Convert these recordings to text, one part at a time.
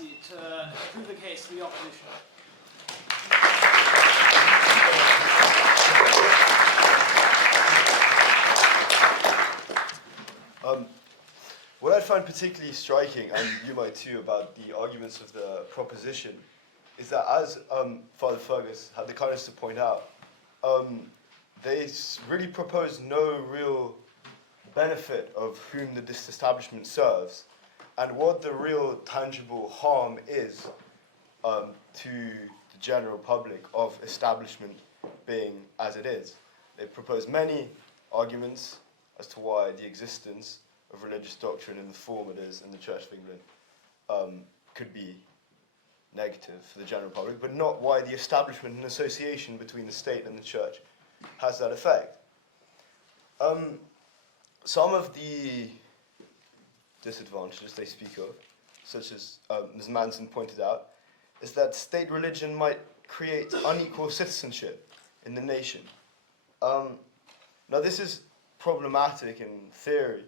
Passey to prove the case for the opposition. What I find particularly striking, and you might too, about the arguments of the proposition, is that as Father Fergus had the kindness to point out, they really propose no real benefit of whom the disestablishment serves, and what the real tangible harm is to the general public of establishment being as it is. They propose many arguments as to why the existence of religious doctrine in the form it is in the Church of England could be negative for the general public, but not why the establishment and association between the state and the church has that effect. Some of the disadvantages they speak of, such as Ms. Manson pointed out, is that state religion might create unequal citizenship in the nation. Now this is problematic in theory,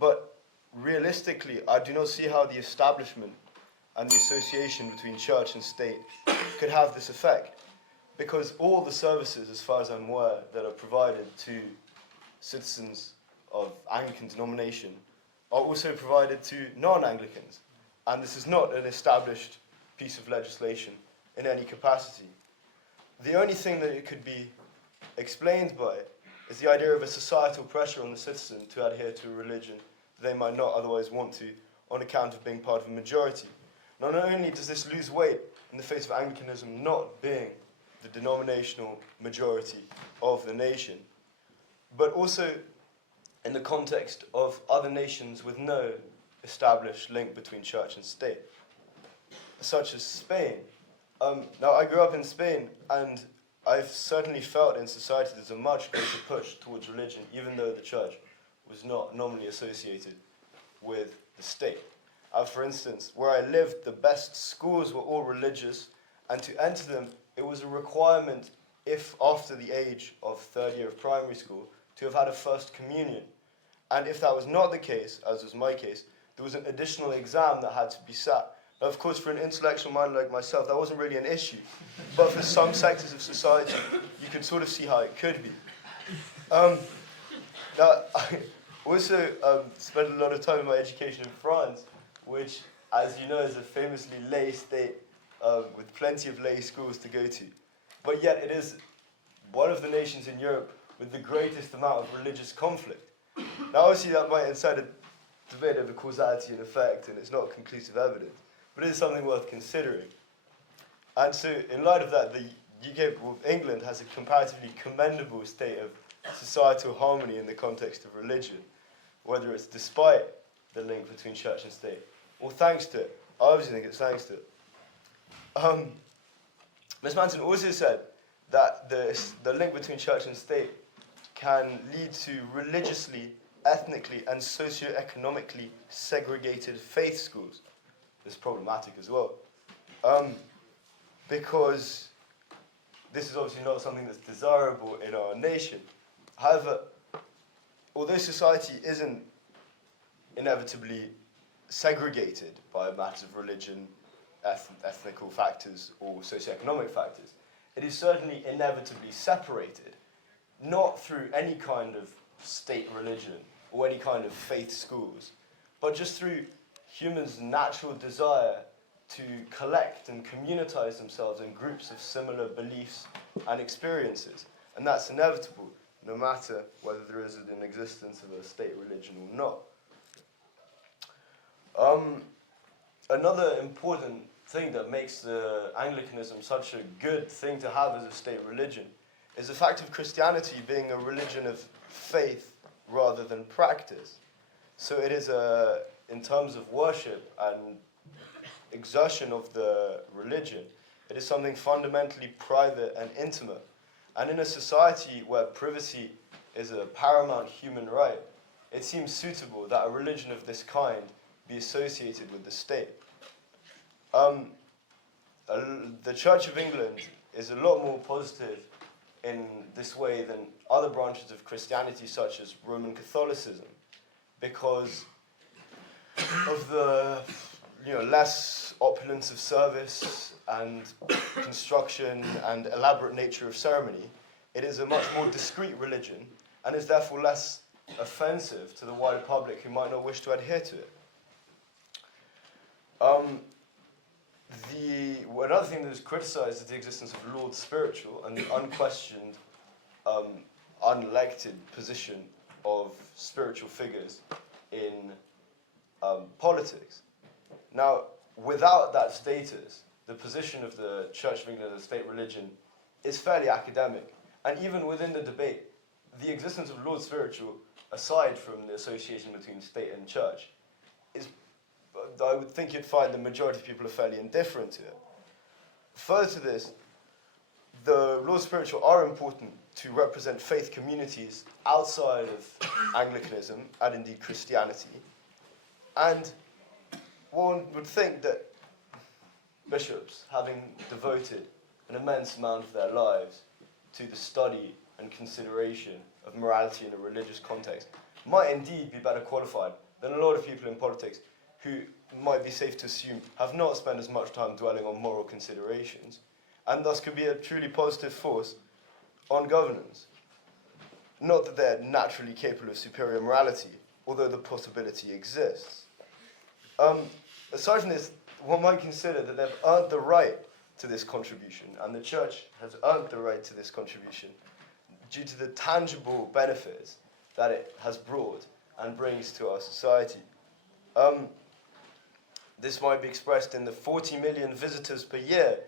but realistically I do not see how the establishment and the association between church and state could have this effect, because all the services, as far as I'm aware, that are provided to citizens of Anglican denomination are also provided to non-Anglicans, and this is not an established piece of legislation in any capacity. The only thing that it could be explained by is the idea of a societal pressure on the citizen to adhere to a religion they might not otherwise want to on account of being part of a majority. Not only does this lose weight in the face of Anglicanism not being the denominational majority of the nation, but also in the context of other nations with no established link between church and state, such as Spain. Now, I grew up in Spain, and I've certainly felt in society there's a much greater push towards religion, even though the church was not normally associated with the state. For instance, where I lived, the best schools were all religious, and to enter them, it was a requirement, if after the age of third year of primary school, to have had a first communion. And if that was not the case, as was my case, there was an additional exam that had to be sat. Now, of course, for an intellectual mind like myself, that wasn't really an issue. But for some sectors of society, you could sort of see how it could be. Now, I also spent a lot of time in my education in France, which, as you know, is a famously lay state with plenty of lay schools to go to. But yet it is one of the nations in Europe with the greatest amount of religious conflict. Now, obviously, that might incite a debate over causality and effect, and it's not conclusive evidence, but it is something worth considering. And so, in light of that, the UK, England, has a comparatively commendable state of societal harmony in the context of religion, whether it's despite the link between church and state, or thanks to it. I obviously think it's thanks to it. Ms. Manson also said that the link between church and state can lead to religiously, ethnically, and socio-economically segregated faith schools. This is problematic as well. Because this is obviously not something that's desirable in our nation. However, although society isn't inevitably segregated by matters of religion, ethnical factors, or socioeconomic factors, it is certainly inevitably separated, not through any kind of state religion or any kind of faith schools, but just through humans' natural desire to collect and communitize themselves in groups of similar beliefs and experiences. And that's inevitable, no matter whether there is an existence of a state religion or not. Another important thing that makes the Anglicanism such a good thing to have as a state religion is the fact of Christianity being a religion of faith rather than practice. So it is in terms of worship and exertion of the religion, it is something fundamentally private and intimate. And in a society where privacy is a paramount human right, it seems suitable that a religion of this kind be associated with the state. The Church of England is a lot more positive in this way than other branches of Christianity, such as Roman Catholicism, because of the less opulence of service and construction and elaborate nature of ceremony. It is a much more discreet religion and is therefore less offensive to the wider public who might not wish to adhere to it. Another thing that is criticised is the existence of Lord Spiritual and the unquestioned, unelected position of spiritual figures in politics. Now, without that status, the position of the Church of England as a state religion is fairly academic. And even within the debate, the existence of Lord Spiritual, aside from the association between state and church, I would think you'd find the majority of people are fairly indifferent to it. Further to this, the Lord Spiritual are important to represent faith communities outside of Anglicanism and indeed Christianity. And one would think that bishops, having devoted an immense amount of their lives to the study and consideration of morality in a religious context, might indeed be better qualified than a lot of people in politics who might be safe to assume have not spent as much time dwelling on moral considerations, and thus could be a truly positive force on governance. Not that they're naturally capable of superior morality, although the possibility exists. Aside from this, one might consider that they've earned the right to this contribution, and the Church has earned the right to this contribution due to the tangible benefits that it has brought and brings to our society. This might be expressed in the 40 million visitors per year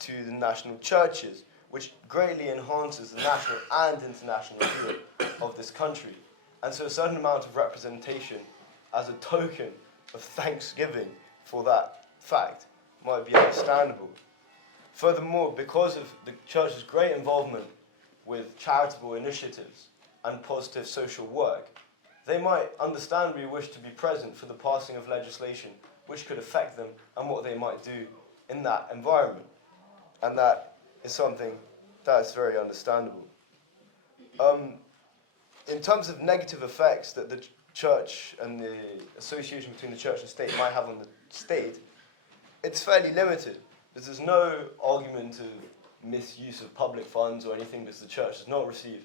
to the national churches, which greatly enhances the national and international view of this country. And so a certain amount of representation as a token of thanksgiving for that fact might be understandable. Furthermore, because of the Church's great involvement with charitable initiatives and positive social work, they might understandably wish to be present for the passing of legislation which could affect them and what they might do in that environment. And that is something that's very understandable. In terms of negative effects that the Church and the association between the Church and state might have on the state, it's fairly limited. There's no argument of misuse of public funds or anything, because the Church does not receive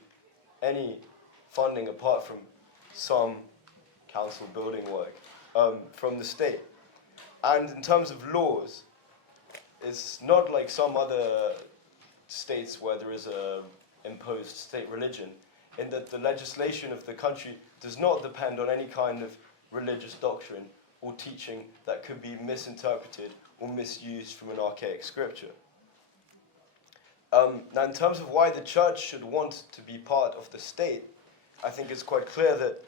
any funding apart from some council building work from the state. And in terms of laws, it's not like some other states where there is a imposed state religion, in that the legislation of the country does not depend on any kind of religious doctrine or teaching that could be misinterpreted or misused from an archaic scripture. Now, in terms of why the Church should want to be part of the state, I think it's quite clear that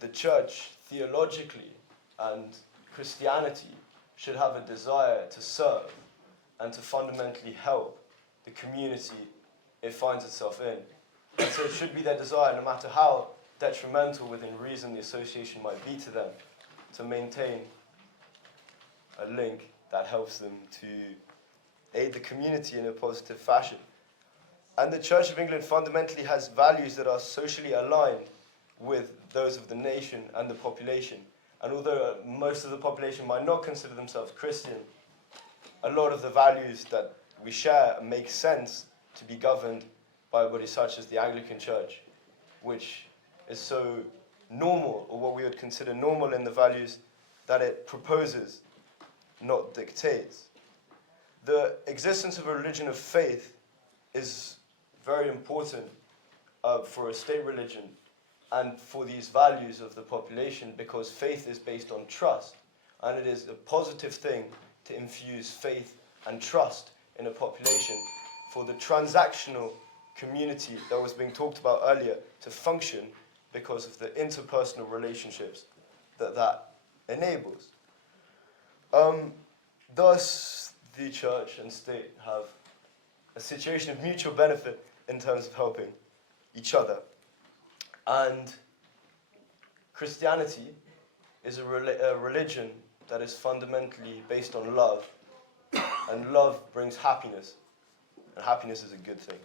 the Church, theologically and Christianity, should have a desire to serve and to fundamentally help the community it finds itself in. And so it should be their desire, no matter how detrimental within reason the association might be to them, to maintain a link that helps them to aid the community in a positive fashion. And the Church of England fundamentally has values that are socially aligned with those of the nation and the population. And although most of the population might not consider themselves Christian, a lot of the values that we share make sense to be governed by bodies such as the Anglican Church, which is so normal, or what we would consider normal in the values that it proposes, not dictates. The existence of a religion of faith is very important for a state religion and for these values of the population, because faith is based on trust, and it is a positive thing to infuse faith and trust in a population for the transactional community that was being talked about earlier to function, because of the interpersonal relationships that enables. Thus, the Church and state have a situation of mutual benefit in terms of helping each other. And Christianity is a religion that is fundamentally based on love, and love brings happiness, and happiness is a good thing.